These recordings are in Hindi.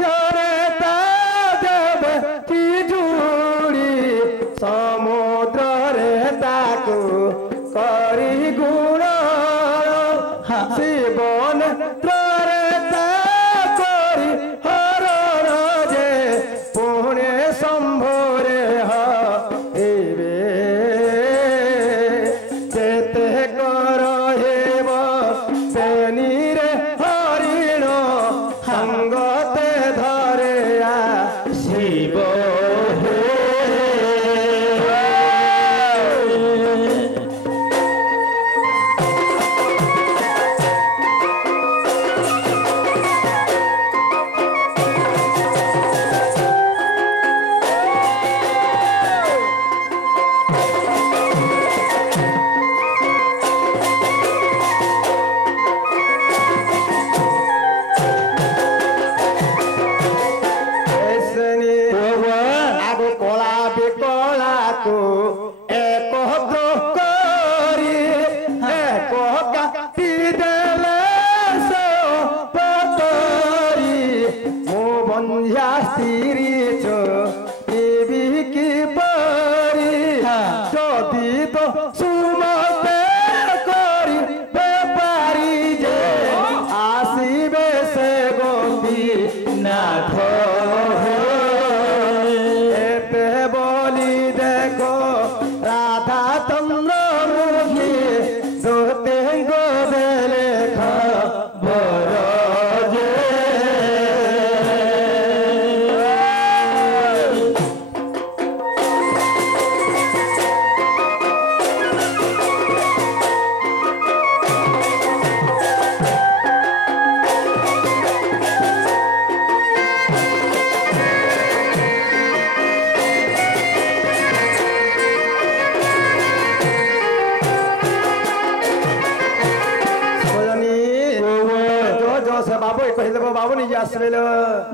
तेरे देव की जुड़ी समुद्र रे ताकू करी गुण शिवन रे करी हर जे पुणे शंभरे हेबे जेते कर हेब सेनी रे हरिण संगते धरे शिव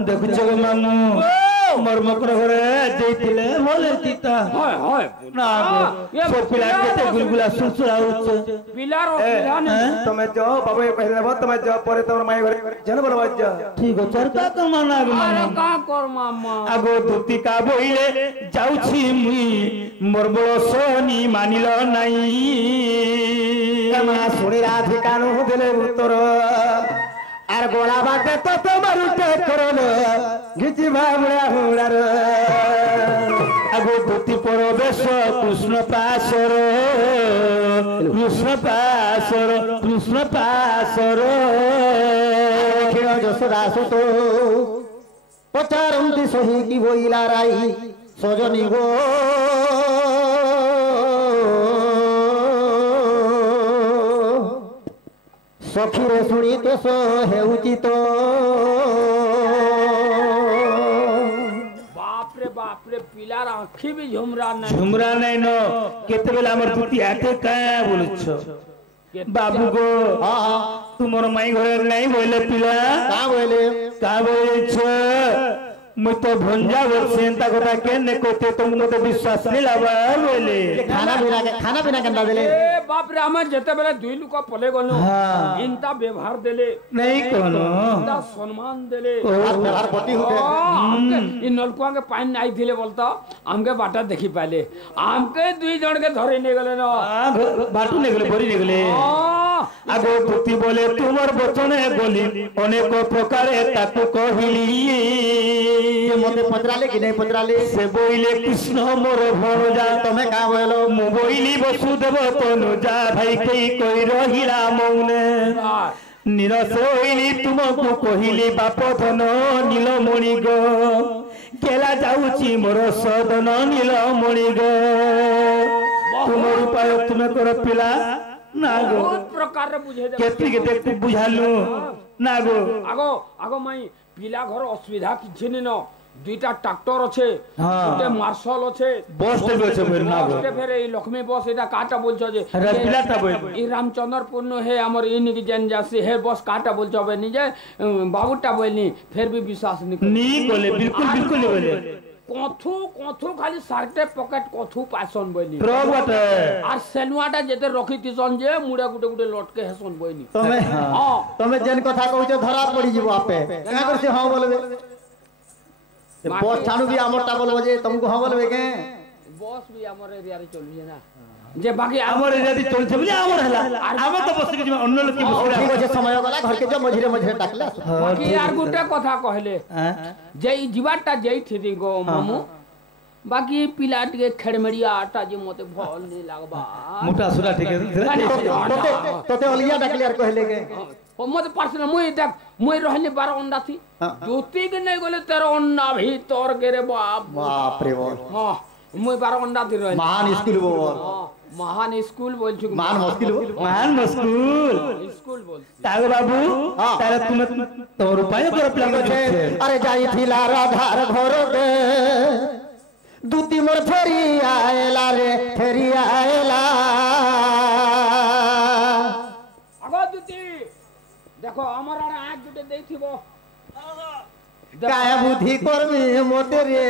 देखुच मामू मोर मकर घरे जेतिले भले तीता हाय हाय ना सो पिला केते गुलगुला सुसुरा होछ पिलार पिलाने तमे जो बाबू कहि देबो तमे जो परे तोर माई घरे जन बोलबा जा ठीक चरता कर माना अरे का कर मामा आगो धुती का बोइले जाउछि मुई मोर बड़ सोनी मानिलो नाही मा सुनी राधिकानु देले उतर आर गोला बाटे तो तुम्हारू टेकरन घिची भाबड़ा हुड़ार आगो धुती परवेश कृष्ण पासर कृष्ण पासर खेळ जसोदा सुतो पचारंती सही की बोइला राई सजनी गो सखीरे शुणी तो सो हेउची तो बाप रे पिलार आँखी भी झुमरा नहीं न केते बेला हमर दुती आते का बोलछ बाबू गो तुमर माई घरे नहीं बोले पिला का बोलछ मैं तो भंजा वर्षेंता कोता केने कोते तुम मते विश्वास नहीं लावा बोले खाना बिना गंदा देले ए बाप रे हम जते बेले दुई लुका पले गनो इनता व्यवहार देले नहीं कोनो इनता सम्मान देले व्यवहार पटी होते इन नलकुआ के पानी आई थिले बोलता हमके बाटा देखि पाले हमके दुई जण के धरे ने गेले न बाटू ने गेले बरी ने गेले आगो धुती बोले तुमर बचने बोली अनेक प्रकारे ताकू कहिली मते पत्राले कि नहीं पत्राले से बोइले कृष्ण मोर भणजा तमे का बोलो मु बोइली वसुदेव तनुजा भाई कई कोई रहिला मौने निरस होइली तुमको कहिली बाप धन नीलमणि गो केला जाउची मोर सदन नीलमणि गो तुमर उपाय तुमे कर पिला नागो बहुत प्रकार रे बुझे केती के देख बुझालु नागो आगो आगो माई पिला घर असुविधा किछि न दुईटा ट्रैक्टर अच्छे गोटे मार्शल अच्छे बस टे अच्छे फेर नागो बस टे फेर ए लक्ष्मी बस एटा काटा बोलछ जे रे पिलाटा बोल ई रामचंद्रपुर न हे हमर इन की जन जासी हे बस काटा बोलछ बे निजे बाबूटा बोलनी फिर भी विश्वास नहीं बोले बिल्कुल बिल्कुल बोले কথু কথু খালি সার্টে পকেট কথু পাইছন বইনি ট্রক বাটে আর সেনুয়াটা যেতে রখি দিছন যে মুড়া গুটে গুটে লটকে হেসন বইনি তুমি যেন কথা কହୁଛ ধরা পড়ি ଯିବ আপে কেন করছে হ্যাঁ বলবে বস ঠানু বি আমরটা বলবো যে তুমি হ্যাঁ বলবে কে বস বি আমার এরিয়ারে চলছে না যে বাকি আমার এরিয়াতে চলছে বুঝে আমার হেলা আমি তো বসে কিছু অন্য লোক কি বসে ঠিক আছে সময় গলা ঘরকে যে মঝিরে মঝিরে ডাকলে বাকি আর গুটে কথা কহলে যে এই জীবাটা যেই থিদি গো মামু বাকি পিলা টিকে খেড়মেড়িয়া আটা যে মতে ভাল নি লাগবা মোটা সুরা ঠিক আছে তোতে অলিয়া ডাকলে আর কইলে কে ও মতে পারছিল মুই দেখ মুই রহলি 12 অন্ডা থি দুতি কে নাই গলে 13 অন্ডা ভিতর গেরে বাপ বাপ রে বল হ্যাঁ মুই 12 অন্ডা থি রহলি মহান স্কুল বল মহান স্কুল বলছু মহান মুশকিল মান মুশকিল স্কুল বলছি তাহলে বাবু তাহলে তুমি তোর উপায় করে প্ল্যান করছে আরে যাইছিলা রাধার ঘরকে দুতি মোর ফেরি আয়লা রে ফেরি আয়লা আগো দুতি দেখো আমার আর আজ দুটে দেইথিব কায় বুদ্ধি করবি মতে রে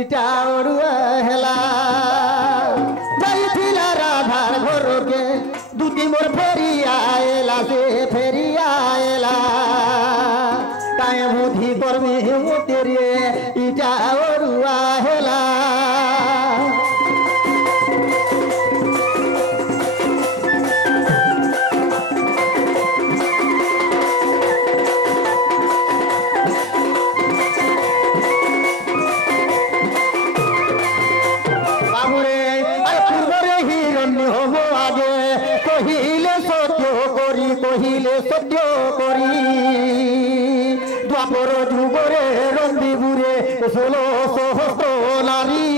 ইটা ওড়ুয়া হেলা যাইছিলা রাধার ঘরকে দুতি মোর ফেরি আয়লা রে ফেরি আয়লা কায় বুদ্ধি করবি মতে রে ইটা ওড়ুয়া হেলা কহিলে সত্য করি দ্বাপর যুগরে রন্দিপুরে 16 সহস্র নারী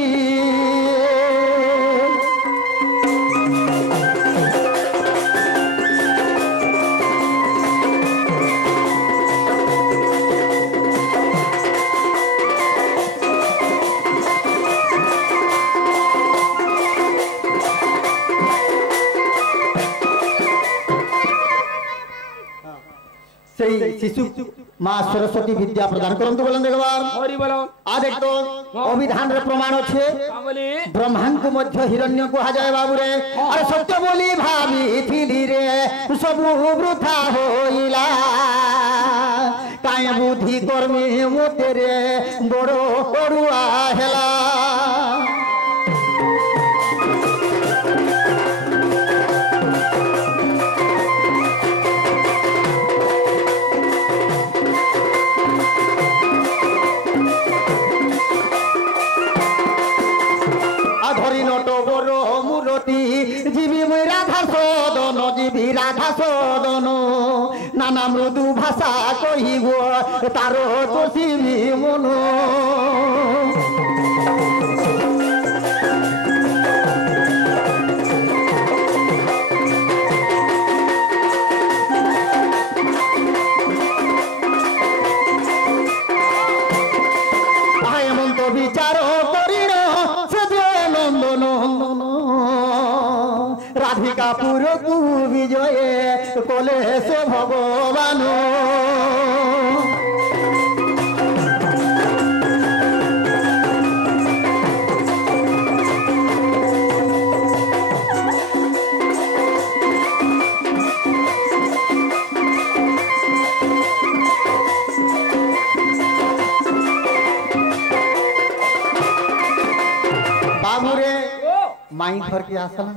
সেই শিশু মা সরস্বতী বিদ্যা প্রদান করন্তু বলেন দেখবার হরি বলো আ দেখ তো অভিধান রে প্রমাণ আছে বলি ব্রহ্মাঙ্ক মধ্য হিরণ্য কুহা যায় বাবুরে আরে সত্য বলি ভাবিথিলি রে সবু বৃথা হইলা কায় বুদ্ধি কর্মে মতে রে বড় অড়ুয়া হেলা ধরি নট বড় মূরতি জীবী মই রাধা সদন জীবী রাধা সদন নানা মৃদু ভাষা কহিব তার দোষিবি মন হেমন্ত বিচার করিল রাধিকা পুরকু বিজয়ে কলে সে ভগবান বাবুরে মাই ঘর কি আসলা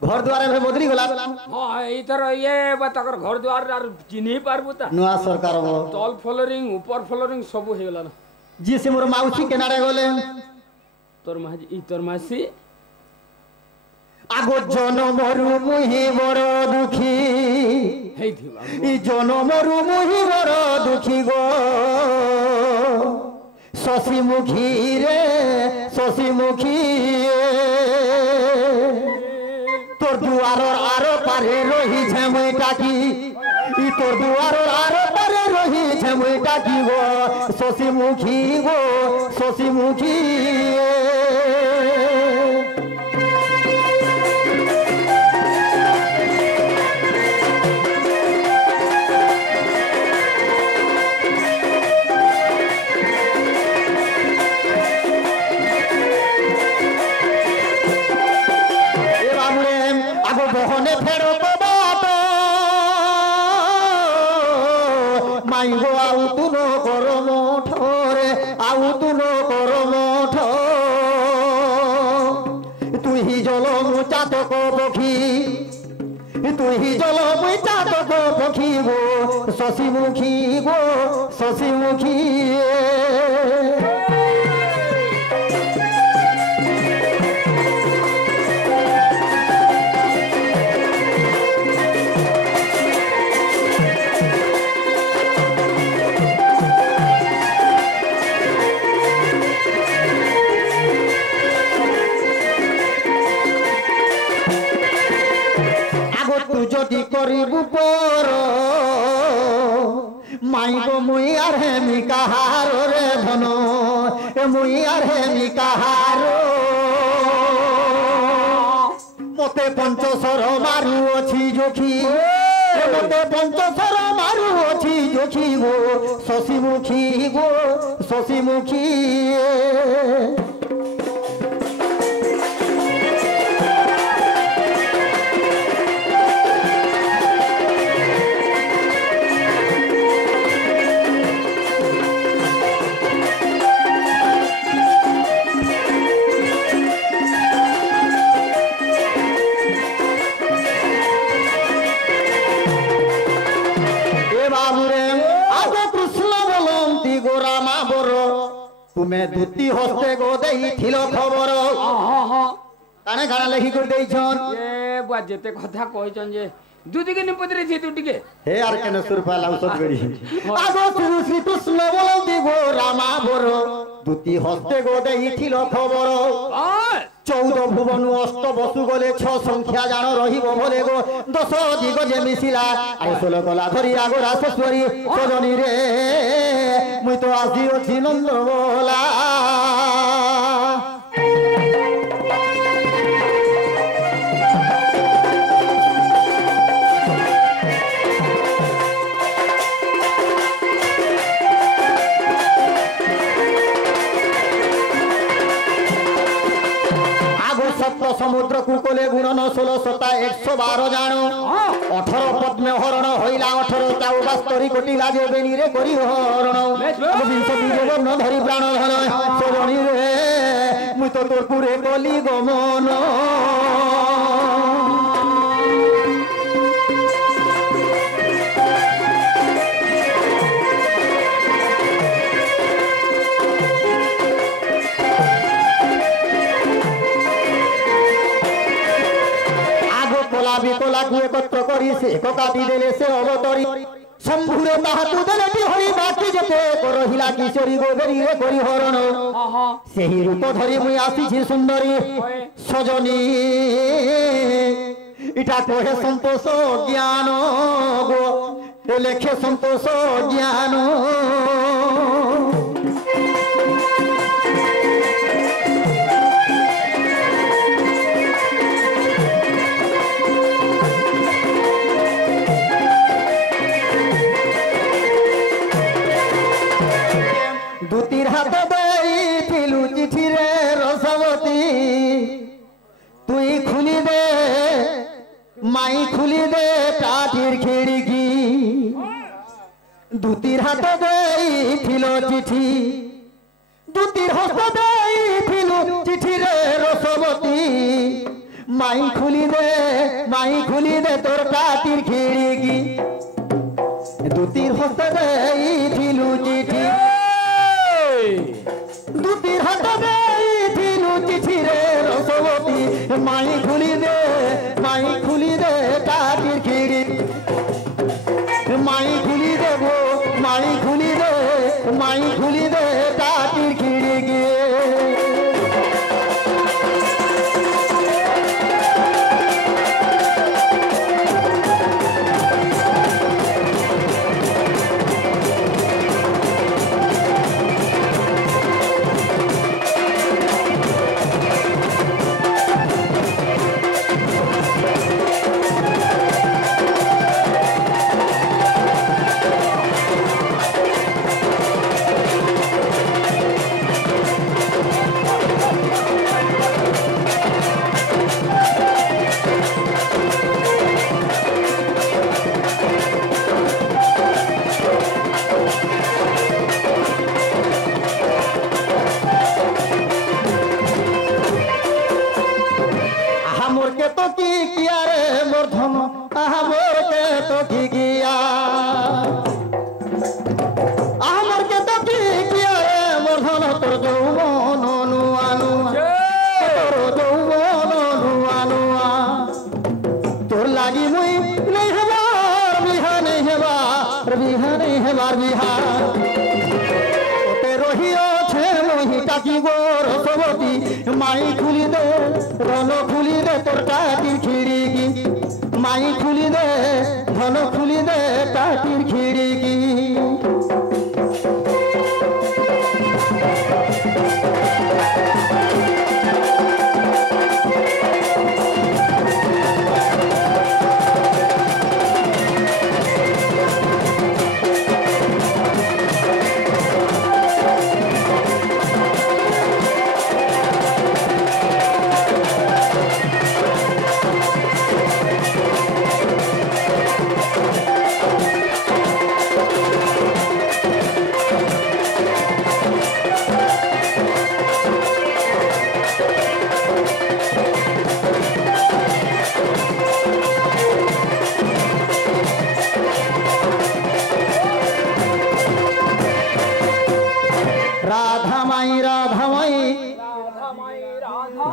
ঘর দুয়ারে ভে বদলি গলা হ্যাঁ এইথর ইয়ে বা তাকর ঘর দুয়ার আর চিনি পারবো তা নয়া সরকার তল ফ্লোরিং উপর ফ্লোরিং সবু হয়ে গেল না জি সে মোর মাউসি কেনারে গলে তোর মাসি আগো জনমরু মুহি বড় দুঃখী হেইথিবা ই জনমরু মুহি বড় দুঃখী গো শশীমুখী রে শশীমুখী তোর দুয়ারর আরো পারে রহিছে মই টাকি ই তোর দুয়ারর আরো পারে রহিছে মই টাকি গো শশীমুখী গো শশীমুখী ଆଉ ତୁ ନ କର ମଠ তুই জল মু চাতক পক্ষী তুই জল মুই চাতক পক্ষী গো শশীমুখী গো শশীমুখী যদি করিবু পর মাইব মুই আর হেমি কাহার রে ধন মুই আর হেমি কাহার মতে পঞ্চশর মারু অছি জোখি মতে পঞ্চশর মারু অছি জোখি গো শশীমুখী গো শশীমুখী তুমি দুতি হস্তে গো দেইছিল খবর কানে কানে লেখি করে দেইছন এ বুয়া যেতে কথা কইছন যে দুদিকে নিপদরে ছি তু টিকে হে আর কেন সুরফা লাউসত গড়ি আগো শ্রী কৃষ্ণ বলতি গো রামা বর দুতি হস্তে গো দেইছিল খবর 14 ভুবন অষ্ট বসু গলে 6 সংখ্যা জান রহিব বলে গো 10 দিগ যে মিছিলা আর 16 কলা ধরি আগো রাসেশ্বরী সজনী রে মুই তো আজি অছি নন্দ বলা সমুদ্র কুকলে গুণন 16 শতা 112 জানো 18 পদ্মে হরণ হইলা 18 চৌবাস্তরি কোটি লাগে বেনিরে করি হরণ বিংশতি জীবন ধরি প্রাণ ধন সজনী রে মুই তো তোর পুরে কলি গমন বিকলাকে একত্র করি সে কাটি দেলে সে অবতরি শম্ভুরে তাহাকু দেলে হরি বাকি যেতে রহিলা কিশোরী গোবেরী রে করি হরণ সেই রূপ ধরি মুই আসিছি সুন্দরী সজনী ইটা কহে সন্তোষ জ্ঞান গো লেখে সন্তোষ জ্ঞান দুতির হাতে দেইছিলু চিঠি রে রসবতী তুই খুলি দে মাই খুলি দে কাঠির খিড়কি দুতির হাতে দেইছিল চিঠি দুতির হাতে দেইছিলু চিঠি রে রসবতী মাই খুলি দে তোর কাঠির খিড়কি দুতির হাতে দেইছিলু চিঠি দুতির হাতে দেইছিলু চিঠি রে রসবতী মাই খুলি দে কাঠির খিড়ি মাই খুলি দে গো মাই খুলি দে কাঠির খিড়ি গিয়ে মহিটা কি গো রসবতী মাই খুলি দে রন খুলি দে তোর টাটির খিড়কি মাই খুলি দে ধন খুলি দে টাটির খিড়কি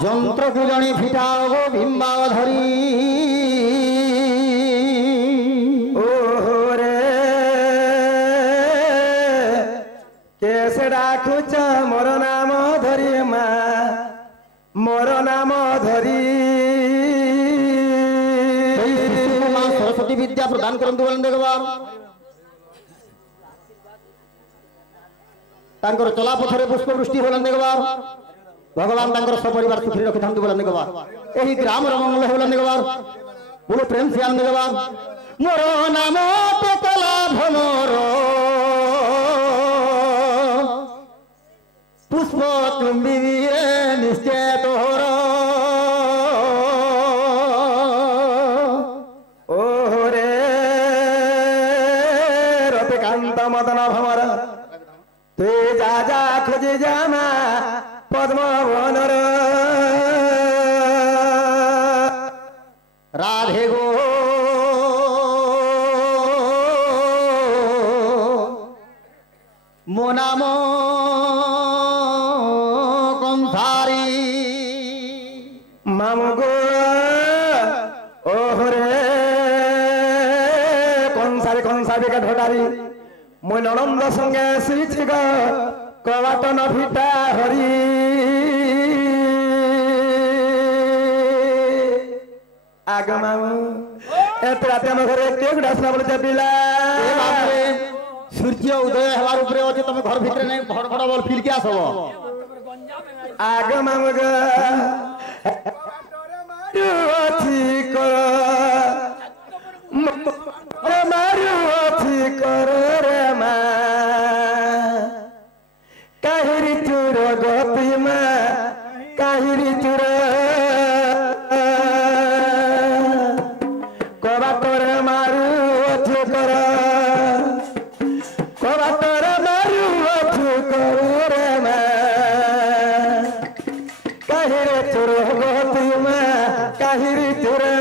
যন্ত্র কুজনি ফিটাও গো বিম্বা ধরি ওরে কেসে ডাকুছ মোর নাম ধরি মা মোর নাম ধরি সরস্বতী বিদ্যা প্রদান করন্তু বলেন দেখবার তাঙ্কর চলা পথরে পুষ্পবৃষ্টি বলেন দেখবার भगवान तांकर सपरिवार सुखी रखि थांतु बोलन देखबार एही ग्राम रमंगल बोलन देखबार बोलो प्रेम से आन देखबार मोर नाम पेतला भमर पुष्प तुम्बी निश्चय तोहर ओरे रते कांत मदन भमर तू जा जा खोजे जामा पद्मवनर राधे गो मो नाम कंसारी मामु गो ओहरे कंसारी का ढोडारी मो ननंद संगे श्री ग कवाट न भिटा हरी आग मामू एत राते हम घरे केक डासना बोले चपिला सूर्य उदय हवार ऊपर अछि तमे घर भितर नै फड़फड़ बोल फील के आसबो आग मामू ग अथी कर मारू अथी कर रे मा काहिरी तुर गति मा काहिरी तुर कबाटर मारू अथी कर कबाटर मारू अथी कर रे मा काहिरी तुर गति मा काहिरी तुर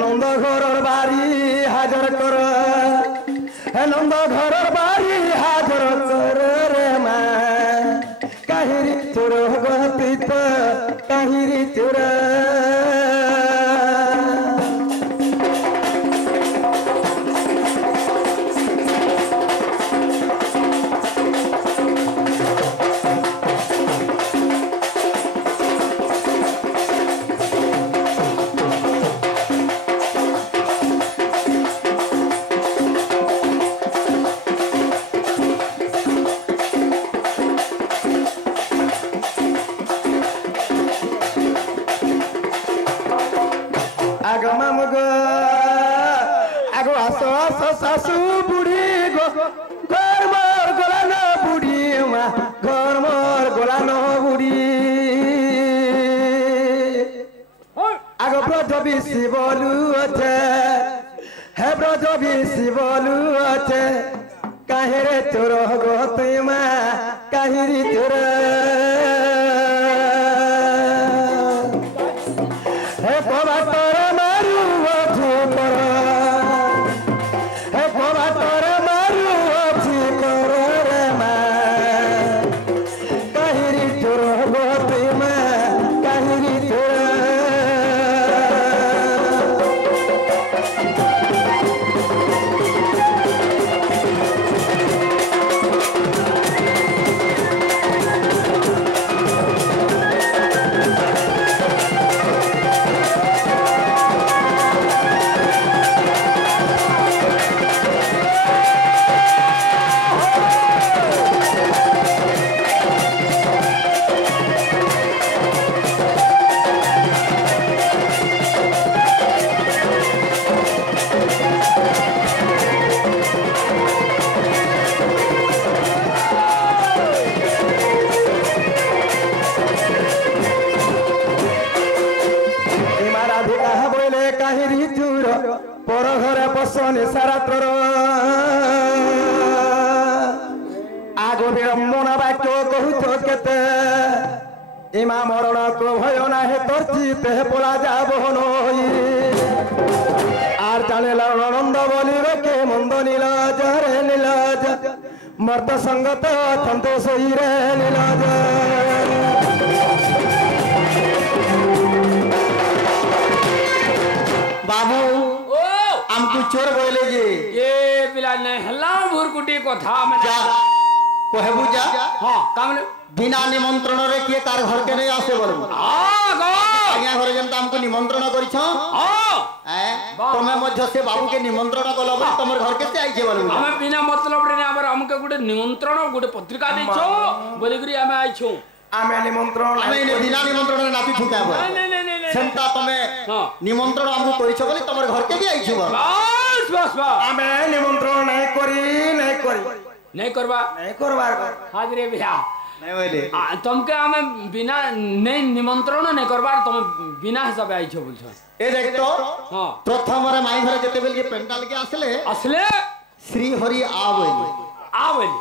नंद घर बारी हाजर कर नंद घर बारी हाजर कर रे मा काहिरी तुर गति तो काहिरी तुर सासू बुढ़ी घर मोर गोलानो बुढ़ी घर मोर गोलानो बुढ़ी ব্রজ বিশি বলু আছে হে ব্রজ বিশি বলু আছে কাহিরে তোর গো তুই মা কাহিরি তোর হে কবাটর মারু অঝি কর হে কবাটর মারু অঝি কর রে মা কাহিরি তোর গো তুই মা কাহিরি তোর কাহিরি চুর পর ঘরে বসনে সারা তোর আগ বিড়ম্বনা বাক্য কহুছ কেতে ইমা মরণক ভয় না হে তোর চিতে পোলা যাব নই আর জানিল নন্দ বলিব কে মন্দ নীল জরে নীল মর্ত সঙ্গত সন্তোষ রে নীল बाबू ओ हमको चोर बोले जे ये पिला ने हल्ला भुरकुटी कथा में जा कहबू जा हां काम बिना निमंत्रण रे के कार घर के नहीं आसे बोलबू हां गो आज्ञा घर जनता हमको निमंत्रण करिछ हां तमे मध्य से बाबू के निमंत्रण कलब तमर घर के से आई छे बोलबू हमें बिना मतलब रे हमर हमके गुटे निमंत्रण गुटे पत्रिका दै छो बोली करी हमें आई छो आमे निमंत्रण आमे ने बिना निमंत्रण रे नाती ठुकाबो नहीं सेंता तमे निमंत्रण हमको करिछ बोली तमर घर के भी आई छो बस बस बस आमे निमंत्रण नहीं करी नहीं करबार हाजरे भैया नहीं बोले तुमके हमें बिना नहीं निमंत्रण नहीं करबार तुम बिना हिसाब आई छो बोलछो ए देख तो हां प्रथम रे माई घर जते बेल के पेंटाल के असले असले श्री हरि आ बोली